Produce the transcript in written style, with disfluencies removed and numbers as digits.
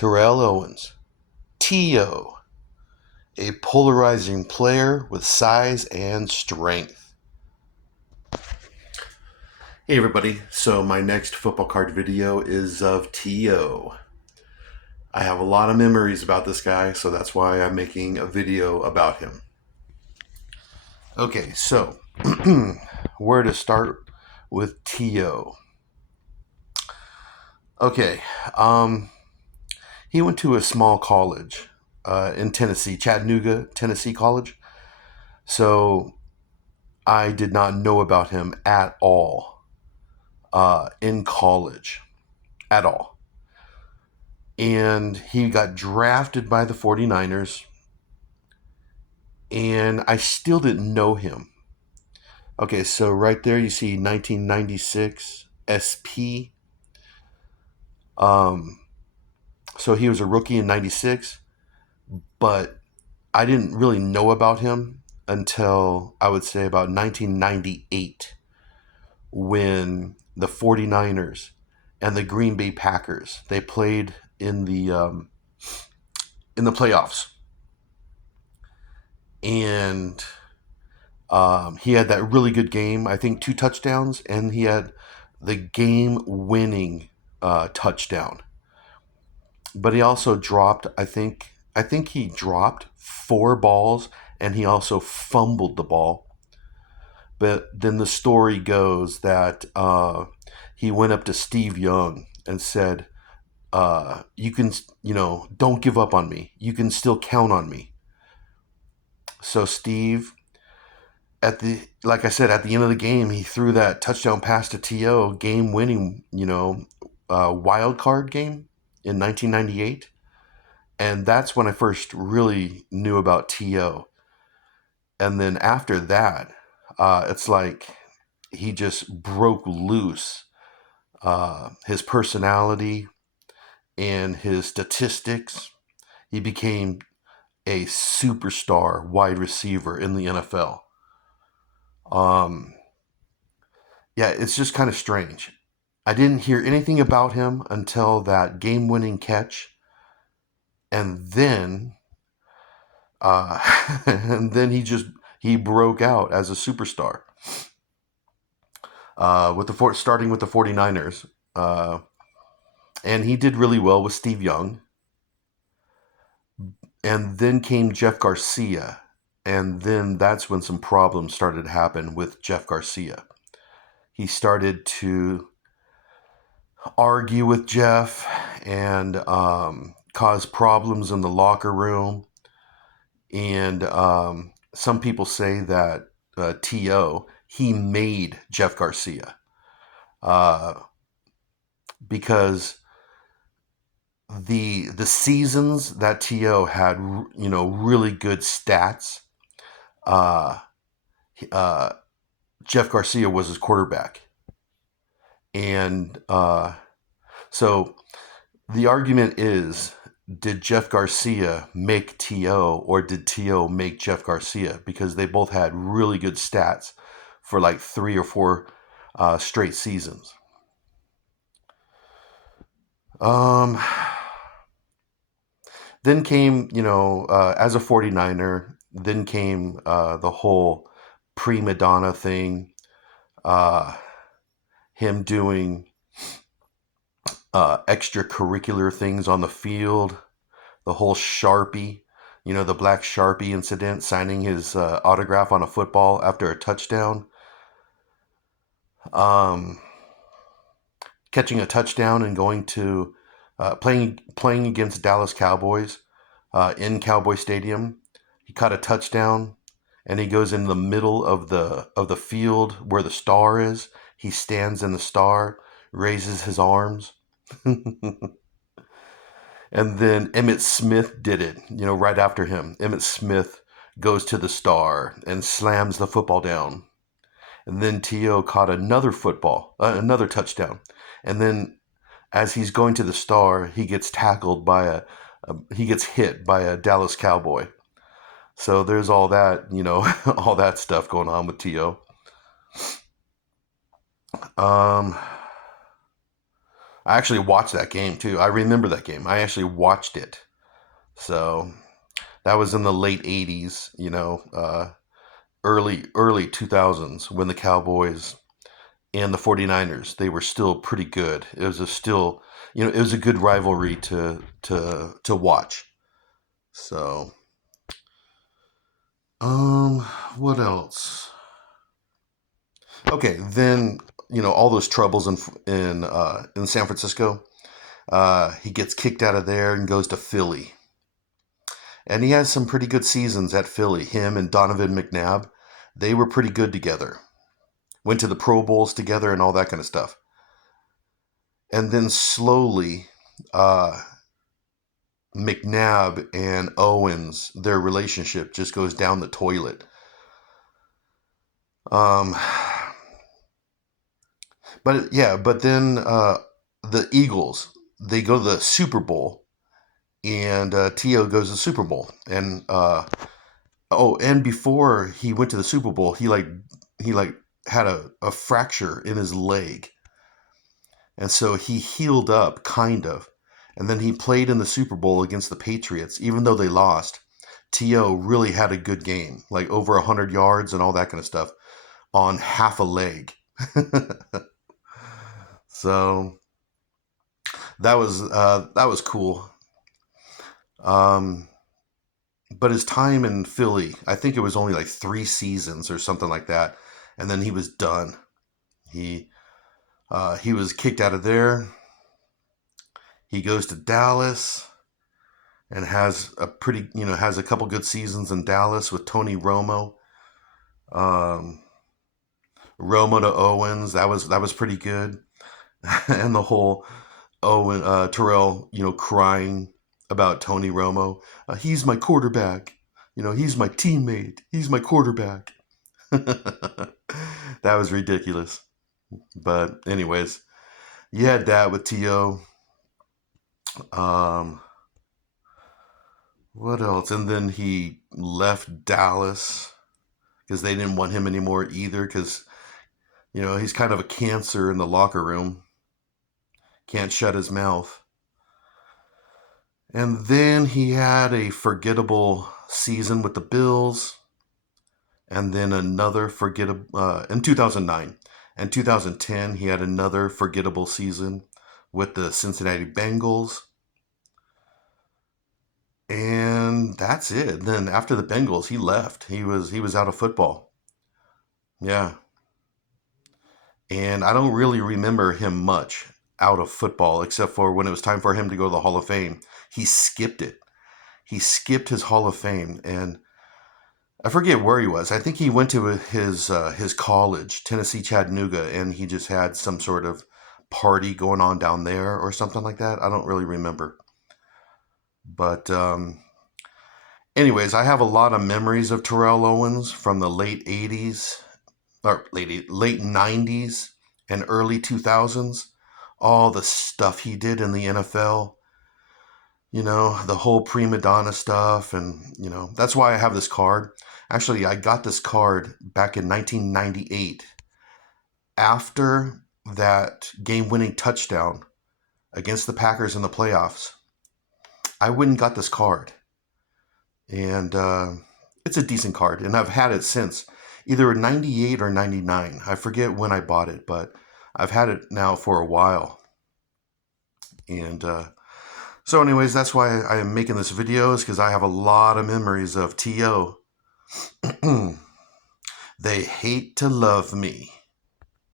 Terrell Owens, T.O., a polarizing player with size and strength. Hey everybody, so my next football card video is of T.O. I have a lot of memories about this guy, so that's why I'm making a video about him. Okay, so where to start with T.O.? Okay, he went to a small college in Tennessee, Chattanooga, Tennessee College. So I did not know about him at all in college, at all. And he got drafted by the 49ers, and I still didn't know him. Okay, so right there you see 1996 SP. So he was a rookie in 96, but I didn't really know about him until I would say about 1998 when the 49ers and the Green Bay Packers, they played in the playoffs. And he had that really good game, I think 2 touchdowns, and he had the game-winning touchdown. But he also dropped, I think he dropped 4 balls, and he also fumbled the ball. But then the story goes that he went up to Steve Young and said, you can, don't give up on me. You can still count on me. So Steve, like I said, at the end of the game, he threw that touchdown pass to T.O., game-winning, wild card game in 1998. And that's when I first really knew about T.O. And then after that, it's like he just broke loose. His personality and his statistics, he became a superstar wide receiver in the NFL. Yeah, it's just kind of strange. I didn't hear anything about him until that game-winning catch, and then, and then he broke out as a superstar. Starting with the 49ers, and he did really well with Steve Young. And then came Jeff Garcia, and then that's when some problems started to happen with Jeff Garcia. He started to argue with Jeff and cause problems in the locker room. And some people say that T.O., he made Jeff Garcia because the seasons that T.O. had, really good stats, Jeff Garcia was his quarterback. And so the argument is, did Jeff Garcia make T.O. or did T.O. make Jeff Garcia? Because they both had really good stats for like 3 or 4 straight seasons. Then came, as a 49er, then came the whole prima donna thing, him doing extracurricular things on the field, the whole Sharpie, the black Sharpie incident, signing his autograph on a football after a touchdown, catching a touchdown and going to playing against Dallas Cowboys in Cowboy Stadium. He caught a touchdown, and he goes in the middle of the field where the star is. He stands in the star, raises his arms. And then Emmitt Smith did it, right after him. Emmitt Smith goes to the star and slams the football down. And then T.O. caught another touchdown. And then as he's going to the star, he gets tackled he gets hit by a Dallas Cowboy. So there's all that, all that stuff going on with T.O. I actually watched that game too. I remember that game. I actually watched it. So that was in the late '80s, early 2000s when the Cowboys and the 49ers, they were still pretty good. It was a still, it was a good rivalry to watch. So, um, what else? Okay, then all those troubles in San Francisco. He gets kicked out of there and goes to Philly, and he has some pretty good seasons at Philly. Him and Donovan McNabb, they were pretty good together. Went to the Pro Bowls together and all that kind of stuff. And then slowly, uh, McNabb and Owens, their relationship just goes down the toilet. Um, but then the Eagles, they go to the Super Bowl, and T.O. goes to the Super Bowl, and and before he went to the Super Bowl, he had a fracture in his leg, and so he healed up kind of, and then he played in the Super Bowl against the Patriots, even though they lost. T.O. really had a good game, like over 100 yards and all that kind of stuff on half a leg. So that was cool. Um, but his time in Philly, I think it was only like 3 seasons or something like that, and then he was done. He was kicked out of there. He goes to Dallas and has a couple good seasons in Dallas with Tony Romo. Um, Romo to Owens, that was pretty good, and the whole Terrell, crying about Tony Romo. He's my quarterback. He's my teammate. He's my quarterback. That was ridiculous. But anyways, you had that with T.O. Um, what else? And then he left Dallas because they didn't want him anymore either. Because he's kind of a cancer in the locker room. Can't shut his mouth. And then he had a forgettable season with the Bills, and then another forgettable in 2009. In 2010, he had another forgettable season with the Cincinnati Bengals. And that's it. Then after the Bengals, he left. He was out of football. Yeah. And I don't really remember him much out of football except for when it was time for him to go to the Hall of Fame. He skipped it. He skipped his Hall of Fame, and I forget where he was. I think he went to his college, Tennessee Chattanooga, and he just had some sort of party going on down there or something like that. I don't really remember. But anyways, I have a lot of memories of Terrell Owens from the late '80s or late '90s and early 2000s. All the stuff he did in the NFL. The whole prima donna stuff, and that's why I have this card. Actually, I got this card back in 1998 after that game-winning touchdown against the Packers in the playoffs. I went and got this card, and it's a decent card, and I've had it since either in '98 or '99. I forget when I bought it, but I've had it now for a while, and so anyways, that's why I am making this video, is because I have a lot of memories of T.O. They hate to love me.